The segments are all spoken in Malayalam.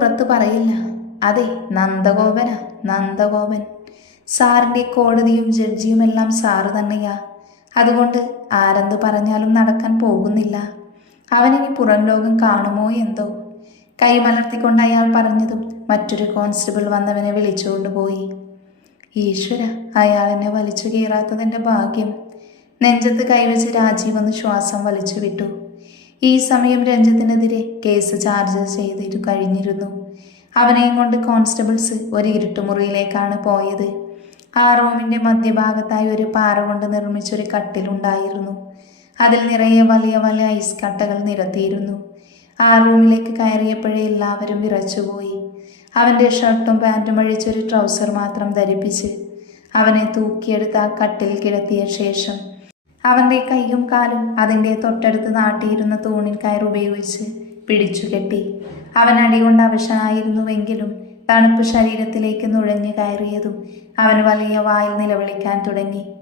പുറത്ത് പറയില്ല. അതെ നന്ദഗോപനാ നന്ദഗോപൻ. സാറിന്റെ കോടതിയും ജഡ്ജിയും എല്ലാം സാറ് തന്നെയാ. അതുകൊണ്ട് ആരെന്ത് പറഞ്ഞാലും നടക്കാൻ പോകുന്നില്ല. അവനിനി പുറം ലോകം കാണുമോ എന്തോ? കൈമലർത്തിക്കൊണ്ട് അയാൾ പറഞ്ഞതും മറ്റൊരു കോൺസ്റ്റബിൾ വന്നവനെ വിളിച്ചുകൊണ്ട് പോയി. ഈശ്വര അയാളെന്നെ വലിച്ചു കീറാത്തതിന്റെ ഭാഗ്യം. നെഞ്ചത്ത് കൈവച്ച് രാജീവ് ഒന്ന് ശ്വാസം വലിച്ചു വിട്ടു. ഈ സമയം രഞ്ജിത്തിനെതിരെ കേസ് ചാർജ് ചെയ്തിട്ട് കഴിഞ്ഞിരുന്നു. അവനെയും കൊണ്ട് കോൺസ്റ്റബിൾസ് ഒരു ഇരുട്ടുമുറിയിലേക്കാണ് പോയത്. ആ റൂമിന്റെ മധ്യഭാഗത്തായി ഒരു പാറ കൊണ്ട് നിർമ്മിച്ചൊരു കട്ടിലുണ്ടായിരുന്നു അതിൽ നിറയെ വലിയ വലിയ ഐസ് കട്ടകൾ നിരത്തിയിരുന്നു. ആ റൂമിലേക്ക് കയറിയപ്പോഴേ എല്ലാവരും വിറച്ചുപോയി. അവന്റെ ഷർട്ടും പാന്റും അഴിച്ചൊരു ട്രൗസർ മാത്രം ധരിപ്പിച്ച് അവനെ തൂക്കിയെടുത്ത് ആ കട്ടിൽ കിടത്തിയ ശേഷം അവന്റെ കൈയും കാലും അതിന്റെ തൊട്ടടുത്ത് നാട്ടിയിരുന്ന തൂണിൽ കയർ ഉപയോഗിച്ച് പിടിച്ചു കെട്ടി. അവൻ അടികൊണ്ട് അവശനായിരുന്നുവെങ്കിലും തണുപ്പ് ശരീരത്തിലേക്ക് നുഴഞ്ഞു കയറിയതും അവൻ വലിയ വായിൽ നിലവിളിക്കാൻ തുടങ്ങി.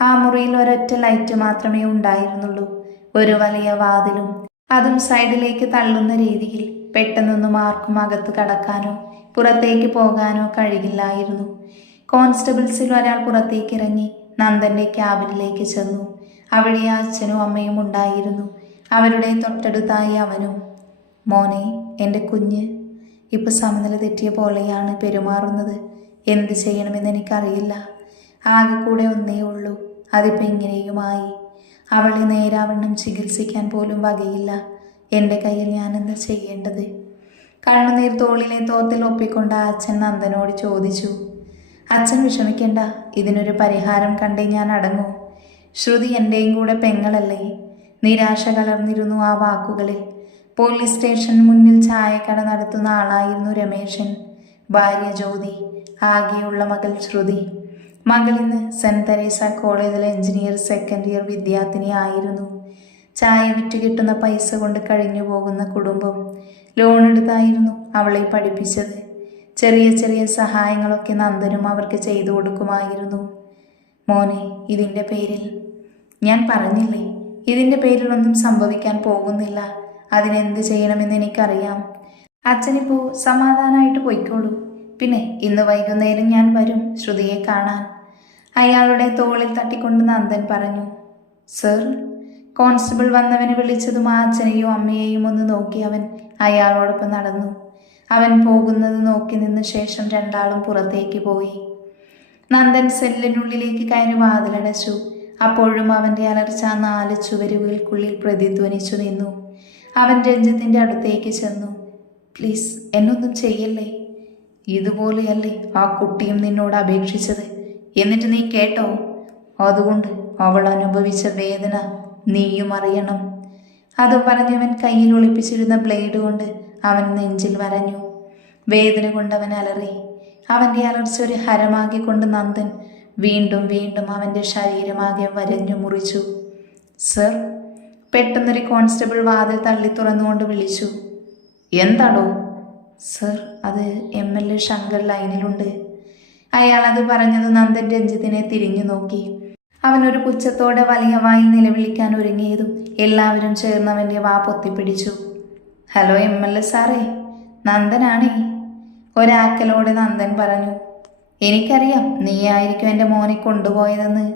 ആ മുറിയിൽ ഒരൊറ്റ ലൈറ്റ് മാത്രമേ ഉണ്ടായിരുന്നുള്ളൂ. ഒരു വലിയ വാതിലും അതും സൈഡിലേക്ക് തള്ളുന്ന രീതിയിൽ പെട്ടെന്നൊന്നും ആർക്കും അകത്ത് കടക്കാനോ പുറത്തേക്ക് പോകാനോ കഴിയില്ലായിരുന്നു. കോൺസ്റ്റബിൾസിൽ ഒരാൾ പുറത്തേക്ക് ഇറങ്ങി നന്ദന്റെ ക്യാബിനിലേക്ക് ചെന്നു. അവിടെ അച്ഛനും അമ്മയും ഉണ്ടായിരുന്നു. അവരുടെ തൊട്ടടുത്തായി അവനും മോനെ എന്റെ കുഞ്ഞ് ഇപ്പോൾ സമനില തെറ്റിയ പോലെയാണ് പെരുമാറുന്നത്. എന്ത് ചെയ്യണമെന്ന് എനിക്കറിയില്ല. ആകെ കൂടെ ഒന്നേ ഉള്ളൂ. അതിപ്പോൾ എങ്ങനെയുമായി അവളെ നേരാവണ്ണം ചികിത്സിക്കാൻ പോലും വകയില്ല. എന്റെ കയ്യിൽ ഞാൻ എന്താ ചെയ്യേണ്ടത്? കണ്ണുനീർ തോളിലെ തോത്തിൽ ഒപ്പിക്കൊണ്ട് അച്ഛൻ നന്ദനോട് ചോദിച്ചു അച്ഛൻ വിഷമിക്കണ്ട. ഇതിനൊരു പരിഹാരം കണ്ടേ ഞാൻ അടങ്ങൂ. ശ്രുതി എന്റെയും കൂടെ പെങ്ങളല്ലേ? നിരാശ കലർന്നിരുന്നു ആ വാക്കുകളിൽ. പോലീസ് സ്റ്റേഷൻ മുന്നിൽ ചായക്കട നടത്തുന്ന ആളായിരുന്നു രമേശൻ. ഭാര്യ ജ്യോതി ആകെയുള്ള മകൾ ശ്രുതി. മകൾ ഇന്ന് സെന്റ് തെരേസ കോളേജിലെ എഞ്ചിനീയർ സെക്കൻഡ് ഇയർ വിദ്യാർത്ഥിനി ആയിരുന്നു. ചായ വിറ്റ് കിട്ടുന്ന പൈസ കൊണ്ട് കഴിഞ്ഞു പോകുന്ന കുടുംബം. ലോൺ എടുത്തായിരുന്നു അവളെ പഠിപ്പിച്ചത്. ചെറിയ ചെറിയ സഹായങ്ങളൊക്കെ നന്ദനും അവർക്ക് ചെയ്തു കൊടുക്കുമായിരുന്നു. മോനെ ഇതിന്റെ പേരിൽ ഞാൻ പറഞ്ഞില്ലേ ഇതിന്റെ പേരിലൊന്നും സംഭവിക്കാൻ പോകുന്നില്ല. അതിനെന്ത് ചെയ്യണമെന്ന് എനിക്കറിയാം. അച്ഛനിപ്പോൾ സമാധാനമായിട്ട് പോയിക്കോളൂ. പിന്നെ ഇന്ന് വൈകുന്നേരം ഞാൻ വരും ശ്രുതിയെ കാണാൻ. അയാളുടെ തോളിൽ തട്ടിക്കൊണ്ട് നന്ദൻ പറഞ്ഞു സർ? കോൺസ്റ്റബിൾ വന്നവനെ വിളിച്ചതും ആ അച്ഛനെയും അമ്മയെയും ഒന്ന് നോക്കി അവൻ അയാളോടൊപ്പം നടന്നു. അവൻ പോകുന്നത് നോക്കി നിന്ന ശേഷം രണ്ടാളും പുറത്തേക്ക് പോയി. നന്ദൻ സെല്ലിനുള്ളിലേക്ക് കയറി വാതിലടച്ചു. അപ്പോഴും അവന്റെ അലർച്ച നാല് ചുവരുകൾക്കുള്ളിൽ പ്രതിധ്വനിച്ചു നിന്നു. അവൻ രഞ്ജിത്തിന്റെ അടുത്തേക്ക് ചെന്നു. പ്ലീസ് എന്നൊന്നും ചെയ്യല്ലേ? ഇതുപോലെയല്ലേ ആ കുട്ടിയും നിന്നോട് അപേക്ഷിച്ചത്? എന്നിട്ട് നീ കേട്ടോ? അതുകൊണ്ട് അവൾ അനുഭവിച്ച വേദന നീയും അറിയണം. അത് പറഞ്ഞവൻ കയ്യിൽ ഒളിപ്പിച്ചിരുന്ന ബ്ലേഡ് കൊണ്ട് അവൻ നെഞ്ചിൽ വരഞ്ഞു. വേദന കൊണ്ടവൻ അലറി. അവന്റെ അലർച്ച ഒരു ഹരമാക്കിക്കൊണ്ട് നന്ദൻ വീണ്ടും വീണ്ടും അവന്റെ ശരീരമാകെ വരഞ്ഞു മുറിച്ചു. സർ പെട്ടെന്നൊരു കോൺസ്റ്റബിൾ വാതിൽ തള്ളി തുറന്നുകൊണ്ട് വിളിച്ചു. എന്താണോ? സർ അത് എം എൽ എ ശങ്കർ ലൈനിലുണ്ട്. അയാൾ അത് പറഞ്ഞത് നന്ദൻ രഞ്ജിത്തിനെ തിരിഞ്ഞു നോക്കി. അവനൊരു പുച്ഛത്തോടെ വലിയ വായിൽ നിലവിളിക്കാൻ ഒരുങ്ങിയതും എല്ലാവരും ചേർന്ന് അവന്റെ വാ പൊത്തിപ്പിടിച്ചു. ഹലോ എം എൽ എ സാറേ നന്ദനാണേ? ഒരാക്കലോടെ നന്ദൻ പറഞ്ഞു. എനിക്കറിയാം നീയായിരിക്കും എന്റെ മോനെ കൊണ്ടുപോയതെന്ന്.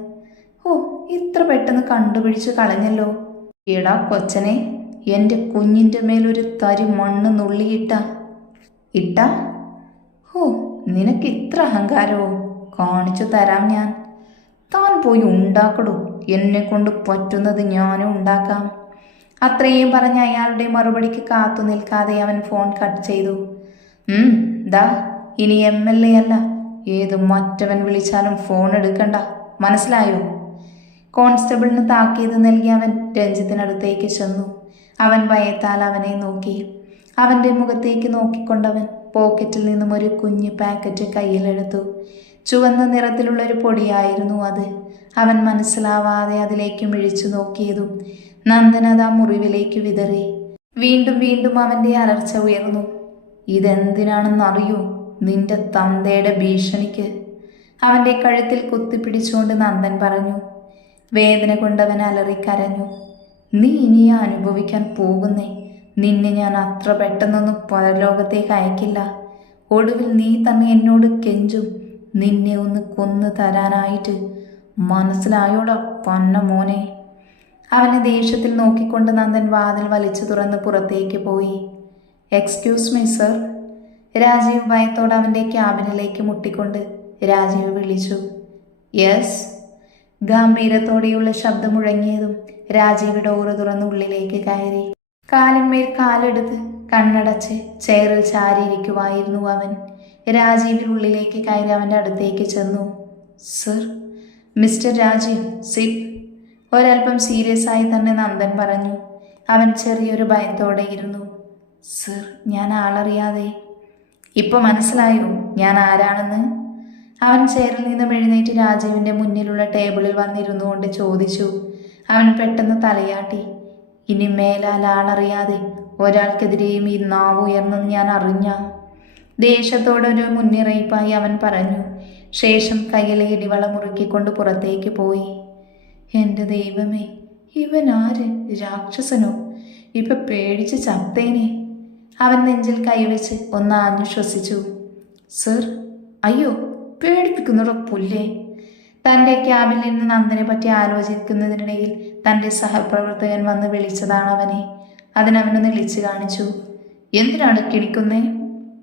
ഓ ഇത്ര പെട്ടെന്ന് കണ്ടുപിടിച്ചു കളഞ്ഞല്ലോ. എടാ കൊച്ചനെ എന്റെ കുഞ്ഞിന്റെ മേലൊരു തരി മണ്ണ് നുള്ളിയിട്ട. ഇട്ട? ഓ നിനക്ക് ഇത്ര അഹങ്കാരമോ? കാണിച്ചു തരാം ഞാൻ. താൻ പോയി ഉണ്ടാക്കടോ. എന്നെ കൊണ്ട് പറ്റുന്നത് ഞാനും ഉണ്ടാക്കാം. അത്രയും പറഞ്ഞ അയാളുടെ മറുപടിക്ക് കാത്തു നിൽക്കാതെ അവൻ ഫോൺ കട്ട് ചെയ്തു. ദാ ഇനി എം എൽ എ അല്ല. ഏത് മറ്റവൻ വിളിച്ചാലും ഫോൺ എടുക്കണ്ട. മനസ്സിലായോ? കോൺസ്റ്റബിളിന് താക്കീത് നൽകി അവൻ രഞ്ജിത്തിനടുത്തേക്ക് ചെന്നു. അവൻ ഭയത്താൽ അവനെ നോക്കി. അവന്റെ മുഖത്തേക്ക് നോക്കിക്കൊണ്ടവൻ പോക്കറ്റിൽ നിന്നും ഒരു കുഞ്ഞു പാക്കറ്റ് കയ്യിലെടുത്തു. ചുവന്ന നിറത്തിലുള്ള ഒരു പൊടിയായിരുന്നു അത്. അവൻ മനസ്സിലാവാതെ അതിലേക്ക് മിഴിച്ചു നോക്കിയതും അത് ആ മുറിവിലേക്ക് വിതറി. വീണ്ടും വീണ്ടും അവന്റെ അലർച്ച ഉയർന്നു. ഇതെന്തിനാണെന്നറിയൂ? നിന്റെ തന്തയുടെ ഭീഷണിക്ക്. അവന്റെ കഴുത്തിൽ കുത്തിപ്പിടിച്ചുകൊണ്ട് നന്ദൻ പറഞ്ഞു വേദന കൊണ്ടവൻ അലറിക്കരഞ്ഞു നീ ഇനിയെ അനുഭവിക്കാൻ പോകുന്നേ. നിന്നെ ഞാൻ അത്ര പെട്ടെന്നൊന്നും പരലോകത്തേക്ക് അയക്കില്ല. ഒടുവിൽ നീ തന്നെ എന്നോട് കെഞ്ചും. നിന്നെ ഒന്ന് കൊന്നു തരാനായിട്ട് മനസ്സിലായോടാ പന്ന മോനെ. അവനെ ദേഷ്യത്തിൽ നോക്കിക്കൊണ്ട് നന്ദൻ വാതിൽ വലിച്ചു തുറന്ന് പുറത്തേക്ക് പോയി. എക്സ്ക്യൂസ് മീ സർ രാജീവ് ഭയത്തോടെ അവന്റെ ക്യാബിനിലേക്ക് മുട്ടിക്കൊണ്ട് രാജീവ് വിളിച്ചു. യെസ്. ഗാംഭീര്യത്തോടെയുള്ള ശബ്ദം മുഴങ്ങിയതും രാജീവ് ഡോറ് തുറന്ന് ഉള്ളിലേക്ക് കയറി. കാലിന്മേൽ കാലെടുത്ത് കണ്ണടച്ച് ചെയറിൽ ചാരിയിരിക്കുമായിരുന്നു അവൻ. രാജീവിൽ ഉള്ളിലേക്ക് കയറി അവന്റെ അടുത്തേക്ക് ചെന്നു. സർ മിസ്റ്റർ രാജീവ് സിറ്റ് ഒരൽപ്പം സീരിയസ് ആയി തന്നെ നന്ദൻ പറഞ്ഞു. അവൻ ചെറിയൊരു ഭയത്തോടെ ഇരുന്നു. സർ ഞാൻ ആളറിയാതെ ഇപ്പൊ മനസ്സിലായോ ഞാൻ ആരാണെന്ന്? അവൻ ചെയറിൽ നിന്ന് എഴുന്നേറ്റ് രാജീവിന്റെ മുന്നിലുള്ള ടേബിളിൽ വന്നിരുന്നു കൊണ്ട് ചോദിച്ചു അവൻ പെട്ടെന്ന് തലയാട്ടി. ഇനി മേലാൽ ആളറിയാതെ ഒരാൾക്കെതിരെയും ഈ നാവ് ഉയർന്നെന്ന് ഞാൻ അറിഞ്ഞ. ദേഷ്യത്തോടൊരു മുന്നിറയിപ്പായി അവൻ പറഞ്ഞു ശേഷം കയ്യിലെ ഇടിവള മുറുക്കിക്കൊണ്ട് പുറത്തേക്ക് പോയി. എന്റെ ദൈവമേ ഇവൻ ആര്? രാക്ഷസനോ? ഇപ്പൊ പേടിച്ച് ചത്തേനെ. അവൻ നെഞ്ചിൽ കൈവച്ച് ഒന്ന് ആഞ്ഞു ശ്വസിച്ചു. സർ അയ്യോ പേടിപ്പിക്കുന്നുടോ പുല്ലേ? തന്റെ ക്യാബിൽ നിന്ന് നന്ദനെ പറ്റി ആലോചിക്കുന്നതിനിടയിൽ തന്റെ സഹപ്രവർത്തകൻ വന്ന് വിളിച്ചതാണ് അവനെ. അതിനവനൊന്ന് വിളിച്ചു കാണിച്ചു. എന്തിനാണ് കിണിക്കുന്നേ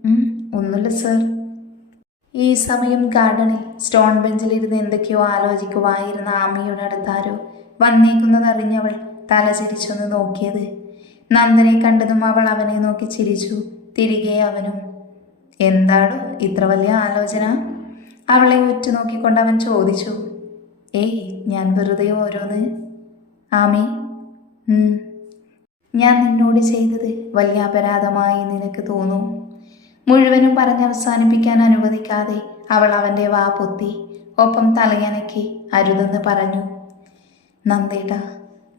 "ഉം, ഒന്നുമില്ല സർ. ഈ സമയം ഗാർഡനിൽ സ്റ്റോൺ ബെഞ്ചിലിരുന്ന് എന്തൊക്കെയോ ആലോചിക്കുവായിരുന്ന ആമിയുടെ അടുത്താരോ വന്നേക്കുന്നതറിഞ്ഞവൾ തലചരിച്ചൊന്ന് നോക്കിയത്. നന്ദനെ കണ്ടതും അവൾ അവനെ നോക്കി ചിരിച്ചു. തിരികെ അവനും. എന്താണ് ഇത്ര വലിയ ആലോചന? അവളെ ഉറ്റുനോക്കിക്കൊണ്ട് അവൻ ചോദിച്ചു. ഏയ് ഞാൻ വെറുതെ ഓരോന്ന്. ആമി. ഞാൻ നിന്നോട് ചെയ്തത് വലിയ അപരാധമായി നിനക്ക് തോന്നും. മുഴുവനും പറഞ്ഞ് അവസാനിപ്പിക്കാൻ അനുവദിക്കാതെ അവൾ അവന്റെ വാ പൊത്തി ഒപ്പം തലയനക്കി അരുതെന്ന് പറഞ്ഞു. നന്ദേട്ട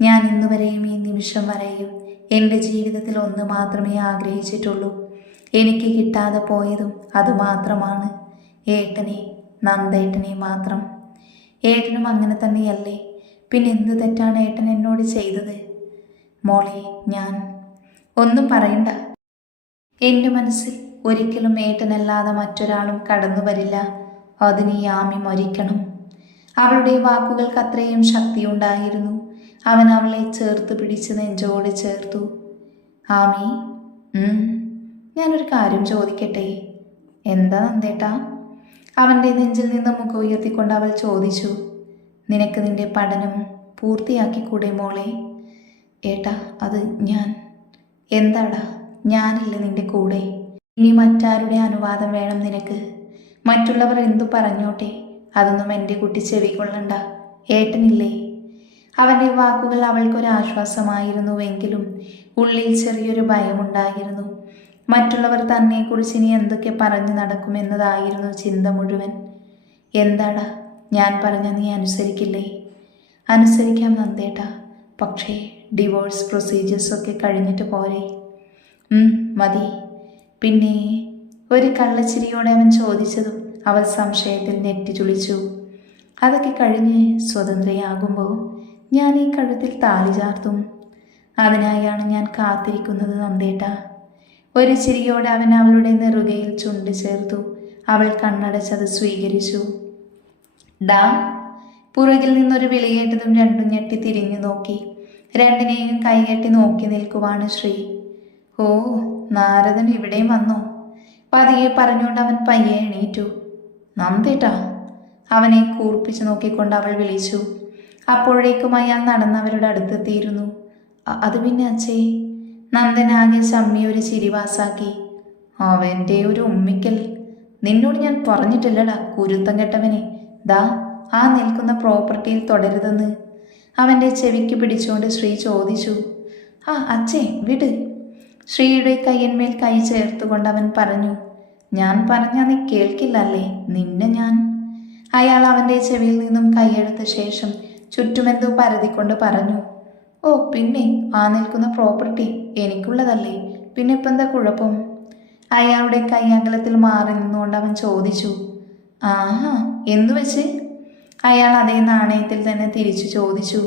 ഞാൻ ഇന്നുവരെയും ഈ നിമിഷം വരെയും എന്റെ ജീവിതത്തിൽ ഒന്ന് മാത്രമേ ആഗ്രഹിച്ചിട്ടുള്ളൂ. എനിക്ക് കിട്ടാതെ പോയതും അതുമാത്രമാണ് ഏട്ടനെ നന്ദേട്ടനെ മാത്രം. ഏട്ടനും അങ്ങനെ തന്നെയല്ലേ? പിന്നെ എന്ത് തെറ്റാണ് ഏട്ടൻ എന്നോട് ചെയ്തത്? മോളെ ഞാൻ ഒന്നും പറയണ്ട. എന്റെ മനസ്സിൽ ഒരിക്കലും ഏട്ടനല്ലാതെ മറ്റൊരാളും കടന്നു വരില്ല. അതിന് യാമി മരിക്കണം. അവളുടെ വാക്കുകൾക്ക് അത്രയും ശക്തിയുണ്ടായിരുന്നു. അവൻ അവളെ ചേർത്ത് പിടിച്ച് നെഞ്ചോട് ചേർത്തു. ആമി ഞാനൊരു കാര്യം ചോദിക്കട്ടെ? എന്താ നന്ദേട്ടാ? അവന്റെ നെഞ്ചിൽ നിന്ന് മുഖം ഉയർത്തിക്കൊണ്ട് അവൾ ചോദിച്ചു. നിനക്ക് നിന്റെ പഠനം പൂർത്തിയാക്കിക്കൂടെ മോളെ? ഏട്ടാ അത് ഞാൻ. എന്താടാ ഞാനില്ല നിന്റെ കൂടെ? ഇനി മറ്റാരുടെ അനുവാദം വേണം നിനക്ക്? മറ്റുള്ളവർ എന്തു പറഞ്ഞോട്ടെ? അതൊന്നും എന്റെ കുട്ടി ചെവി കൊള്ളണ്ട. ഏട്ടനില്ലേ? അവന്റെ വാക്കുകൾ അവൾക്കൊരു ആശ്വാസമായിരുന്നുവെങ്കിലും ഉള്ളിൽ ചെറിയൊരു ഭയമുണ്ടായിരുന്നു. മറ്റുള്ളവർ തന്നെക്കുറിച്ച് ഇനി എന്തൊക്കെ പറഞ്ഞു നടക്കുമെന്നതായിരുന്നു ചിന്ത മുഴുവൻ. എന്താടാ ഞാൻ പറഞ്ഞ നീ അനുസരിക്കില്ലേ? അനുസരിക്കാം നന്ദേട്ടാ. പക്ഷേ ഡിവോഴ്സ് പ്രൊസീജിയേഴ്സൊക്കെ കഴിഞ്ഞിട്ട് പോരെ. മതി. പിന്നെ ഒരു കള്ളച്ചിരിയോടെ അവൻ ചോദിച്ചതും അവൾ സംശയത്തിൽ നെറ്റി ചുളിച്ചു അതൊക്കെ കഴിഞ്ഞ് സ്വതന്ത്രയാകുമ്പോൾ ഞാൻ ഈ കഴുത്തിൽ താലി ചാർത്തും. അതിനായാണ് ഞാൻ കാത്തിരിക്കുന്നത് നന്ദേട്ട. ഒരു ചിരിയോടെ അവൻ അവളുടെ നെറുകയിൽ ചുണ്ട് ചേർത്തു. അവൾ കണ്ണടച്ചത് സ്വീകരിച്ചു. ഡാ പുറകിൽ നിന്നൊരു വിളിയേറ്റതും രണ്ടും ഞെട്ടി തിരിഞ്ഞു നോക്കി. രണ്ടിനെയും കൈകെട്ടി നോക്കി നിൽക്കുവാണ് ശ്രീ. ഓ നാരദൻ ഇവിടെയും വന്നോ? പതിയെ പറഞ്ഞുകൊണ്ട് അവൻ പയ്യെ എണീറ്റു. നന്ദേട്ടാ അവനെ കൂർപ്പിച്ചു നോക്കിക്കൊണ്ട് അവൾ വിളിച്ചു. അപ്പോഴേക്കും അയാൾ നടന്നവരുടെ അടുത്തെത്തിയിരുന്നു. "അ- അത് പിന്നെ അച്ഛേ നന്ദനാകെ ചമ്മി ഒരു ചിരിവാസാക്കി അവന്റെ ഒരു ഉമ്മിക്കൽ. നിന്നോട് ഞാൻ പറഞ്ഞിട്ടില്ലടാ കുരുത്തം കെട്ടവനെ. ദാ ആ നിൽക്കുന്ന പ്രോപ്പർട്ടിയിൽ തുടരുതെന്ന്. അവന്റെ ചെവിക്ക് പിടിച്ചുകൊണ്ട് ശ്രീ ചോദിച്ചു. ആ അച്ഛേ വിട്. ശ്രീയുടെ കയ്യന്മേൽ കൈ ചേർത്തുകൊണ്ട് അവൻ പറഞ്ഞു ഞാൻ പറഞ്ഞാൽ നീ കേൾക്കില്ലല്ലേ? നിന്നെ ഞാൻ. അയാൾ അവന്റെ ചെവിയിൽ നിന്നും കൈയെടുത്ത ശേഷം ചുറ്റുമെന്തോ പരതിക്കൊണ്ട് പറഞ്ഞു ഓ പിന്നെ ആ നിൽക്കുന്ന പ്രോപ്പർട്ടി എനിക്കുള്ളതല്ലേ? പിന്നെ ഇപ്പം എന്താ കുഴപ്പം? അയാളുടെ കയ്യാങ്കലത്തിൽ മാറി നിന്നുകൊണ്ട് അവൻ ചോദിച്ചു ആഹാ എന്തു വെച്ച്? അയാൾ അതേ നാണയത്തിൽ തന്നെ തിരിച്ചു ചോദിച്ചു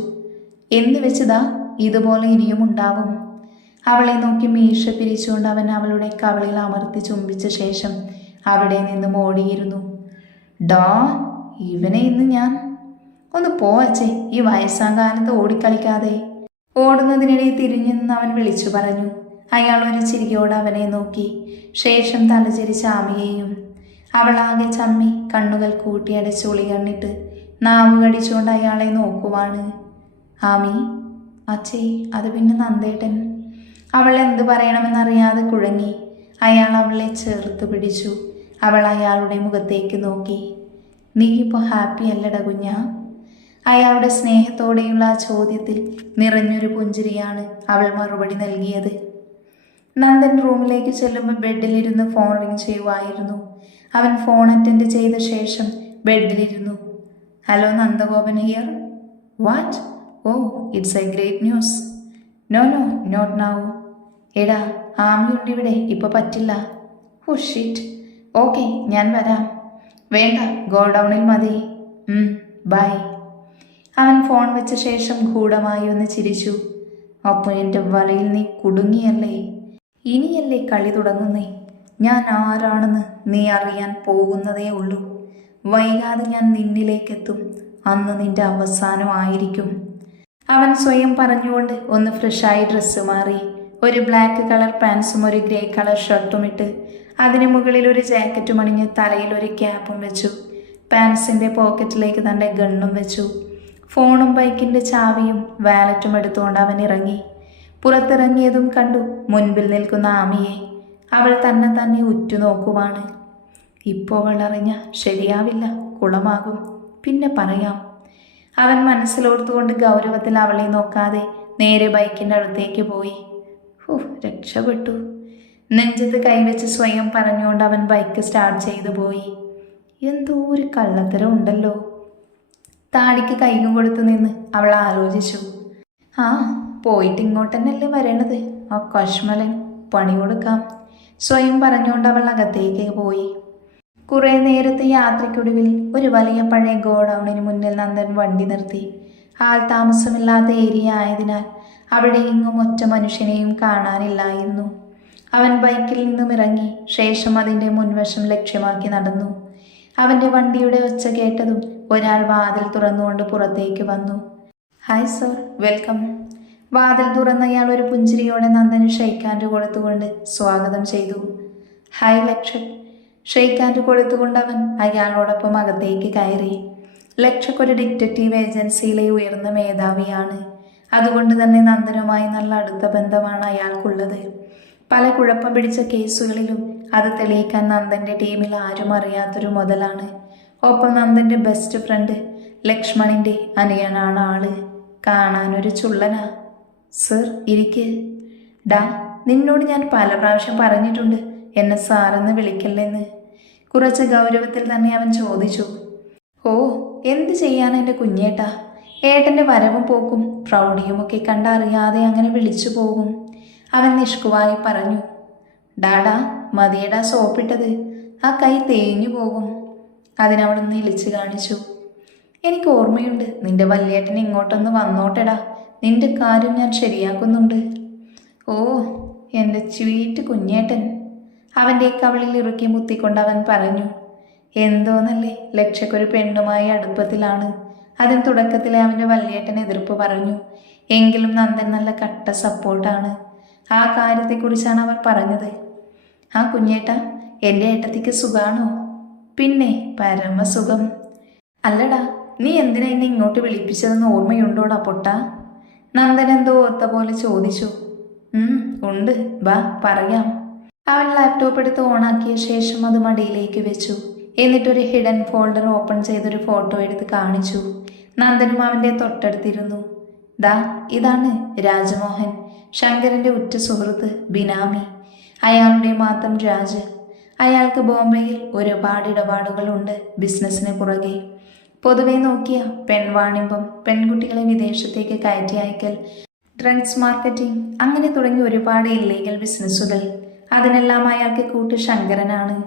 എന്തു വെച്ചതാ? ഇതുപോലെ ഇനിയും ഉണ്ടാവും. അവളെ നോക്കി മീശ പിരിച്ചുകൊണ്ട് അവൻ അവളുടെ കവളിൽ അമർത്തി ചുംബിച്ച ശേഷം അവിടെ നിന്ന് ഓടിയിരുന്നു ഡാ ഇവനെ ഇന്ന് ഞാൻ ഒന്ന് പോവച്ചേ ഈ വയസ്സാം കാലത്ത് ഓടിക്കളിക്കാതെ. ഓടുന്നതിനിടെ തിരിഞ്ഞു നിന്ന് അവൻ വിളിച്ചു പറഞ്ഞു. അയാൾ ഒരു ചിരിയോട് അവനെ നോക്കി. ശേഷം തലചരിച്ച ആമിയെയും അവളാകെ ചമ്മി കണ്ണുകൾ കൂട്ടിയടച്ച് ഉളി കണ്ണിട്ട് നാവ് കടിച്ചുകൊണ്ട് അയാളെ നോക്കുവാണ്. ആമി അച്ചേ അത് പിന്നെ നന്ദേട്ടൻ. അവൾ എന്ത് പറയണമെന്നറിയാതെ കുഴങ്ങി. അയാൾ അവളെ ചേർത്ത് പിടിച്ചു. അവൾ അയാളുടെ മുഖത്തേക്ക് നോക്കി. നീ ഇപ്പോൾ ഹാപ്പി അല്ലട കുഞ്ഞാ. അയാളുടെ സ്നേഹത്തോടെയുള്ള ആ ചോദ്യത്തിൽ നിറഞ്ഞൊരു പുഞ്ചിരിയാണ് അവൾ മറുപടി നൽകിയത്. നന്ദൻ റൂമിലേക്ക് ചെല്ലുമ്പോൾ ബെഡിലിരുന്ന് ഫോൺ റിങ് ചെയ്യുമായിരുന്നു അവൻ ഫോൺ അറ്റൻഡ് ചെയ്ത ശേഷം ബെഡിലിരുന്നു. Hello Nandagopan here? What oh it's a great news no no not now എടാ ആമിയുണ്ട് ഇവിടെ ഇപ്പോൾ പറ്റില്ല. ഓ ഷിറ്റ് ഓക്കെ ഞാൻ വരാം. വേണ്ട ഗോഡൗണിൽ മതി. ബൈ അവൻ ഫോൺ വെച്ച ശേഷം ഗൂഢമായി ഒന്ന് ചിരിച്ചു. അപ്പോൾ എന്റെ വലയിൽ നീ കുടുങ്ങിയല്ലേ? ഇനിയല്ലേ കളി തുടങ്ങുന്നേ? ഞാൻ ആരാണെന്ന് നീ അറിയാൻ പോകുന്നതേ ഉള്ളൂ. വൈകാതെ ഞാൻ നിന്നിലേക്കെത്തും. അന്ന് നിന്റെ അവസാനമായിരിക്കും അവൻ സ്വയം പറഞ്ഞുകൊണ്ട് ഒന്ന് ഫ്രഷായി ഡ്രസ്സ് മാറി. ഒരു ബ്ലാക്ക് കളർ പാൻസും ഒരു ഗ്രേ കളർ ഷർട്ടും ഇട്ട് അതിന് മുകളിൽ ഒരു ജാക്കറ്റും അണിഞ്ഞ് തലയിൽ ഒരു ക്യാപ്പും വെച്ചു. പാൻസിന്റെ പോക്കറ്റിലേക്ക് തന്റെ ഗണ്ണും വെച്ചു. ഫോണും ബൈക്കിന്റെ ചാവിയും വാലറ്റും എടുത്തുകൊണ്ട് അവൻ ഇറങ്ങി. പുറത്തിറങ്ങിയതും കണ്ടു മുൻപിൽ നിൽക്കുന്ന ആമിയെ. അവൾ തന്നെ തന്നെ ഉറ്റുനോക്കുവാണ്. ഇപ്പോൾ അവൾ അറിഞ്ഞ ശരിയാവില്ല കുളമാകും. പിന്നെ പറയാം. അവൻ മനസ്സിലോർത്തുകൊണ്ട് ഗൗരവത്തിൽ അവളെ നോക്കാതെ നേരെ ബൈക്കിന്റെ അടുത്തേക്ക് പോയി. ഓ രക്ഷപ്പെട്ടു. നെഞ്ചത്ത് കൈവച്ച് സ്വയം പറഞ്ഞുകൊണ്ട് അവൻ ബൈക്ക് സ്റ്റാർട്ട് ചെയ്തു പോയി. എന്തോ ഒരു കള്ളത്തരം ഉണ്ടല്ലോ. താടിക്ക് കൈകും കൊടുത്തു നിന്ന് അവൾ ആലോചിച്ചു. ആ പോയിട്ട് ഇങ്ങോട്ട് തന്നെയല്ലേ ആ കശ്മലൻ പണി കൊടുക്കാം. സ്വയം പറഞ്ഞുകൊണ്ട് അവൾ അകത്തേക്ക് പോയി. കുറേ നേരത്തെ യാത്രയ്ക്കൊടുവിൽ ഒരു വലിയ പഴയ ഗോഡൗണിന് മുന്നിൽ നന്ദൻ വണ്ടി നിർത്തി. ആൾ താമസമില്ലാത്ത ഏരിയ ആയതിനാൽ അവിടെ എങ്ങും ഒറ്റ മനുഷ്യനെയും കാണാനില്ലായിരുന്നു. അവൻ ബൈക്കിൽ നിന്നും ഇറങ്ങി ശേഷം അതിന്റെ മുൻവശം ലക്ഷ്യമാക്കി നടന്നു. അവന്റെ വണ്ടിയുടെ ഒച്ച കേട്ടതും ഒരാൾ വാതിൽ തുറന്നുകൊണ്ട് പുറത്തേക്ക് വന്നു. Hi sir welcome. വാതിൽ തുറന്നയാൾ ഒരു പുഞ്ചിരിയോടെ നന്ദന് ഷെയ്ക്കാൻഡ് കൊടുത്തുകൊണ്ട് സ്വാഗതം ചെയ്തു. ഹായ് ലക്ഷക് ഷെയ്ക്കാൻഡ് കൊടുത്തുകൊണ്ട് അവൻ അയാളോടൊപ്പം അകത്തേക്ക് കയറി. ലക്ഷക് ഒരു ഡിറ്റക്റ്റീവ് ഏജൻസിയിലെ ഉയർന്ന മേധാവിയാണ്. അതുകൊണ്ട് തന്നെ നന്ദനുമായി നല്ല അടുത്ത ബന്ധമാണ് അയാൾക്കുള്ളത്. പല കുഴപ്പം പിടിച്ച കേസുകളിലും അത് തെളിയിക്കാൻ നന്ദന്റെ ടീമിൽ ആരും അറിയാത്തൊരു മുതലാണ്. ഒപ്പം നന്ദന്റെ ബെസ്റ്റ് ഫ്രണ്ട് ലക്ഷ്മണിന്റെ അനിയനാണ് ആൾ. കാണാനൊരു ചുള്ളനാ. സർ ഇരിക്ക്. ഡാ നിന്നോട് ഞാൻ പല പ്രാവശ്യം പറഞ്ഞിട്ടുണ്ട് എന്നെ സാറെന്ന് വിളിക്കല്ലെന്ന്. കുറച്ച് ഗൗരവത്തിൽ തന്നെ അവൻ ചോദിച്ചു. ഓ എന്ത് ചെയ്യാൻ എന്റെ കുഞ്ഞേട്ടാ? ഏട്ടന്റെ വരവും പോക്കും പ്രൗഢിയുമൊക്കെ കണ്ടറിയാതെ അങ്ങനെ വിളിച്ചു പോകും. അവൻ നിഷ്കുവായി പറഞ്ഞു. ഡാഡാ മതിയടാ സോപ്പിട്ടത്. ആ കൈ തേഞ്ഞു പോകും. അതിനവളൊന്ന് ഇളിച്ചു കാണിച്ചു. എനിക്ക് ഓർമ്മയുണ്ട് നിന്റെ വല്യേട്ടൻ ഇങ്ങോട്ടൊന്ന് വന്നോട്ടെടാ. നിന്റെ കാര്യം ഞാൻ ശരിയാക്കുന്നുണ്ട്. ഓ എന്റെ ചുവീറ്റ് കുഞ്ഞേട്ടൻ. അവന്റെ കവളിൽ ഇറുക്കി മുത്തിക്കൊണ്ട് അവൻ പറഞ്ഞു എന്തോന്നല്ലേ ലക്ഷക്കൊരു പെണ്ണുമായി അടുപ്പത്തിലാണ്. അതിന് തുടക്കത്തിലെ അവന്റെ വല്യേട്ടൻ എതിർപ്പ് പറഞ്ഞു എങ്കിലും നന്ദൻ നല്ല കട്ട സപ്പോർട്ടാണ്. ആ കാര്യത്തെക്കുറിച്ചാണ് അവർ പറഞ്ഞത്. ആ കുഞ്ഞേട്ട എന്റെ ഏട്ടത്തിക്ക് സുഖാണോ? പിന്നെ പരമസുഖം. അല്ലടാ നീ എന്തിനാ എന്നെ ഇങ്ങോട്ട് വിളിപ്പിച്ചതെന്ന് ഓർമ്മയുണ്ടോടാ പൊട്ട? നന്ദൻ എന്തോ ഓർത്ത പോലെ ചോദിച്ചു. ഉണ്ട്. വാ പറയാം. അവൻ ലാപ്ടോപ്പ് എടുത്ത് ഓണാക്കിയ ശേഷം അത് മടിയിലേക്ക് വെച്ചു. എന്നിട്ടൊരു ഹിഡൻ ഫോൾഡർ ഓപ്പൺ ചെയ്തൊരു ഫോട്ടോ എടുത്ത് കാണിച്ചു. നന്ദനും അവന്റെ തൊട്ടടുത്തിരുന്നു. ദാ ഇതാണ് രാജമോഹൻ. ശങ്കരന്റെ ഉറ്റ സുഹൃത്ത് ബിനാമി. അയാളുടെ മാത്രം രാജ്. അയാൾക്ക് ബോംബെയിൽ ഒരുപാട് ഇടപാടുകളുണ്ട് ബിസിനസ്സിന് പുറകെ. പൊതുവെ നോക്കിയ പെൺവാണിഭം പെൺകുട്ടികളെ വിദേശത്തേക്ക് കയറ്റി അയക്കൽ ഡ്രഗ്സ് മാർക്കറ്റിംഗ് അങ്ങനെ തുടങ്ങി ഒരുപാട് ഇല്ലീഗൽ ബിസിനസ്സുകൾ. അതിനെല്ലാം അയാൾക്ക് കൂട്ട് ശങ്കരനാണ്.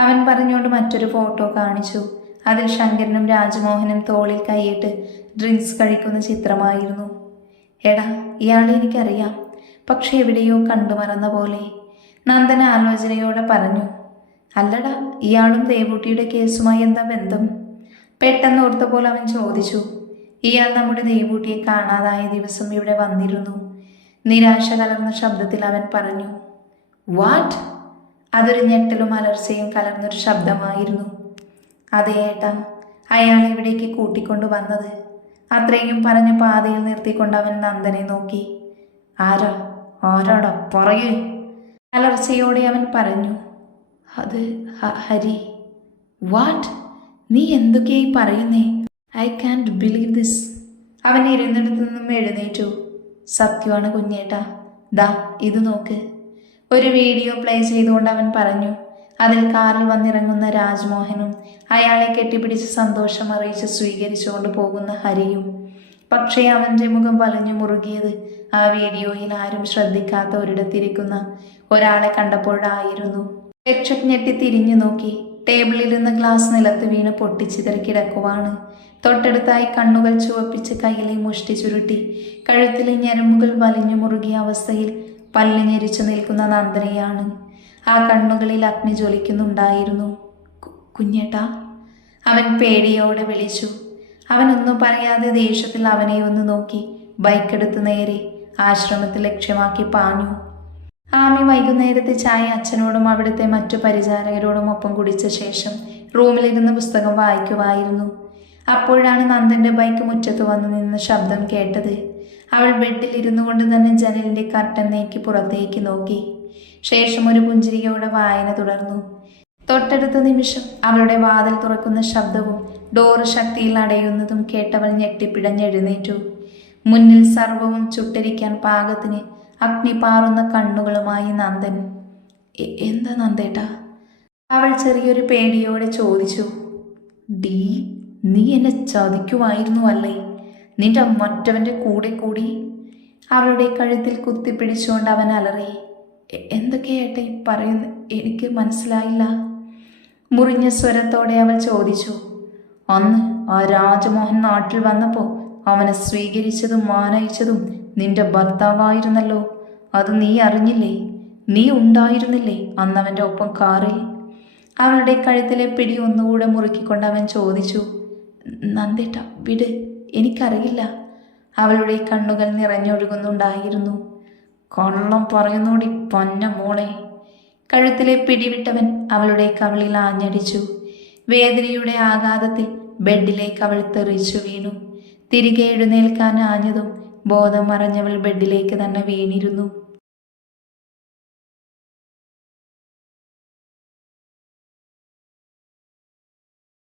അവൻ പറഞ്ഞുകൊണ്ട് മറ്റൊരു ഫോട്ടോ കാണിച്ചു. അതിൽ ശങ്കരനും രാജമോഹനും തോളിൽ കൈയിട്ട് ഡ്രിങ്ക്സ് കഴിക്കുന്ന ചിത്രമായിരുന്നു. എടാ ഇയാളെ എനിക്കറിയാം. പക്ഷെ എവിടെയോ കണ്ടുമറന്ന പോലെ. നന്ദന ആലോചനയോടെ പറഞ്ഞു അല്ലടാ ഇയാളും ദേവൂട്ടിയുടെ കേസുമായി എന്താ ബന്ധം? പെട്ടെന്ന് ഓർത്ത പോലെ അവൻ ചോദിച്ചു ഇയാൾ നമ്മുടെ ദേവൂട്ടിയെ കാണാതായ ദിവസം ഇവിടെ വന്നിരുന്നു. നിരാശ കലർന്ന ശബ്ദത്തിൽ അവൻ പറഞ്ഞു വാട്ട് അതൊരു ഞെട്ടലും അലർച്ചയും കലർന്നൊരു ശബ്ദമായിരുന്നു. അതേ ഏട്ടാ അയാൾ ഇവിടേക്ക് കൂട്ടിക്കൊണ്ടു വന്നത് അത്രയും പറഞ്ഞ പാതയിൽ നിർത്തിക്കൊണ്ട് അവൻ നന്ദനെ നോക്കി. ആരോ? ആരോടോ? പുറകെ? അലർച്ചയോടെ അവൻ പറഞ്ഞു. അത് ഹരി. വാട്ട്? നീ എന്തൊക്കെയായി പറയുന്നേ? I can't believe this. അവൻ ഇരുന്നിടത്തു നിന്നും എഴുന്നേറ്റു. സത്യമാണ് കുഞ്ഞേട്ടാ. ദാ ഇത് നോക്ക്. ഒരു വീഡിയോ പ്ലേ ചെയ്തുകൊണ്ട് അവൻ പറഞ്ഞു. അതിൽ കാറിൽ വന്നിറങ്ങുന്ന രാജ്മോഹനും അയാളെ കെട്ടിപ്പിടിച്ച് സന്തോഷം അറിയിച്ച് സ്വീകരിച്ചുകൊണ്ട് പോകുന്ന ഹരിയും. പക്ഷേ അവന്റെ മുഖം വലഞ്ഞു മുറുകിയത് ആ വീഡിയോയിൽ ആരും ശ്രദ്ധിക്കാത്ത ഒരിടത്തിരിക്കുന്ന ഒരാളെ കണ്ടപ്പോഴായിരുന്നു. രക്ഷക് ഞെട്ടി തിരിഞ്ഞു നോക്കി. ടേബിളിലിരുന്ന ഗ്ലാസ് നിലത്ത് വീണ് പൊട്ടിച്ചിതറി കിടക്കുവാണ്. തൊട്ടടുത്തായി കണ്ണുകൾ ചുവപ്പിച്ച് കയ്യിലെ മുഷ്ടി ചുരുട്ടി. കഴുത്തിലെ ഞരമ്പുകൾ വലിഞ്ഞു മുറുകിയ അവസ്ഥയിൽ പല്ല് ഞെരിച്ചു നിൽക്കുന്ന നന്ദനയാണ്. ആ കണ്ണുകളിൽ അഗ്നി ജ്വലിക്കുന്നുണ്ടായിരുന്നു. കുഞ്ഞേട്ട അവൻ പേടിയോടെ വിളിച്ചു. അവൻ ഒന്നും പറയാതെ ദേഷ്യത്തിൽ അവനെ ഒന്ന് നോക്കി ബൈക്കെടുത്ത് നേരെ ആശ്രമത്തിൽ ലക്ഷ്യമാക്കി പാഞ്ഞു. ആമി വൈകുന്നേരത്തെ ചായ അച്ഛനോടും അവിടുത്തെ മറ്റു പരിചാരകരോടും ഒപ്പം കുടിച്ച ശേഷം റൂമിലിരുന്ന് പുസ്തകം വായിക്കുമായിരുന്നു അപ്പോഴാണ് നന്ദന്റെ ബൈക്ക് മുറ്റത്ത് വന്നു നിന്ന് ശബ്ദം കേട്ടത്. അവൾ ബെഡിലിരുന്നു കൊണ്ട് തന്നെ ജനലിന്റെ കർട്ടൻ നീക്കി പുറത്തേക്ക് നോക്കി. ശേഷം ഒരു പുഞ്ചിരിയോടെ വായന തുടർന്നു. തൊട്ടടുത്ത നിമിഷം അവളുടെ വാതിൽ തുറക്കുന്ന ശബ്ദവും ഡോറ് ശക്തിയിൽ അടയുന്നതും കേട്ടവൾ ഞെട്ടിപ്പിടഞ്ഞെഴുന്നേറ്റു. മുന്നിൽ സർവവും ചുട്ടരിക്കാൻ പാകത്തിന് അഗ്നി പാറുന്ന കണ്ണുകളുമായി നന്ദൻ "എ- എന്താ നന്ദേട്ടാ? അവൾ ചെറിയൊരു പേടിയോടെ ചോദിച്ചു. ഡീ നീ എന്നെ ചതിക്കുമായിരുന്നു അല്ലേ? നിന്റെ മറ്റവന്റെ കൂടെ കൂടി? അവളുടെ കഴുത്തിൽ കുത്തിപ്പിടിച്ചുകൊണ്ട് അവൻ അലറി. "എ- എന്തൊക്കെയാട്ടെ ഈ പറയുന്ന എനിക്ക് മനസ്സിലായില്ല. മുറിഞ്ഞ സ്വരത്തോടെ അവൾ ചോദിച്ചു. അന്ന് ആ രാജമോഹൻ നാട്ടിൽ വന്നപ്പോൾ അവനെ സ്വീകരിച്ചതും മാനയിച്ചതും നിന്റെ ഭർത്താവായിരുന്നല്ലോ. അത് നീ അറിഞ്ഞില്ലേ? നീ ഉണ്ടായിരുന്നില്ലേ അന്ന് അവന്റെ ഒപ്പം കാറിൽ? അവളുടെ കഴുത്തിലെ പിടി ഒന്നുകൂടെ മുറുക്കിക്കൊണ്ട് അവൻ ചോദിച്ചു. നന്ദേട്ട വിട്. എനിക്കറിയില്ല. അവളുടെ കണ്ണുകൾ നിറഞ്ഞൊഴുകുന്നുണ്ടായിരുന്നു. കള്ളം പറയുന്നോടി പൊന്ന മോളെ. കഴുത്തിലെ പിടിവിട്ടവൻ അവളുടെ കവളിൽ ആഞ്ഞടിച്ചു. വേദനയുടെ ആഘാതത്തിൽ ബെഡിലേക്ക് അവൾ തെറിച്ചു വീണു. തിരികെ എഴുന്നേൽക്കാൻ ആഞ്ഞതും ബോധം മറഞ്ഞവൾ ബെഡിലേക്ക് തന്നെ വീണിരുന്നു.